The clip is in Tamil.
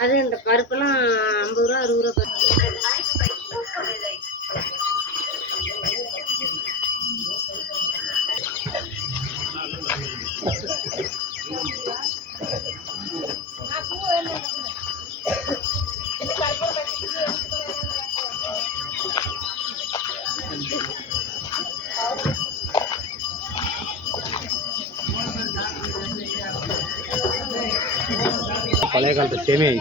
அது இந்த பருப்புலாம் 50 ரூபா 60 ரூபா. பழைய காலத்து சேமியா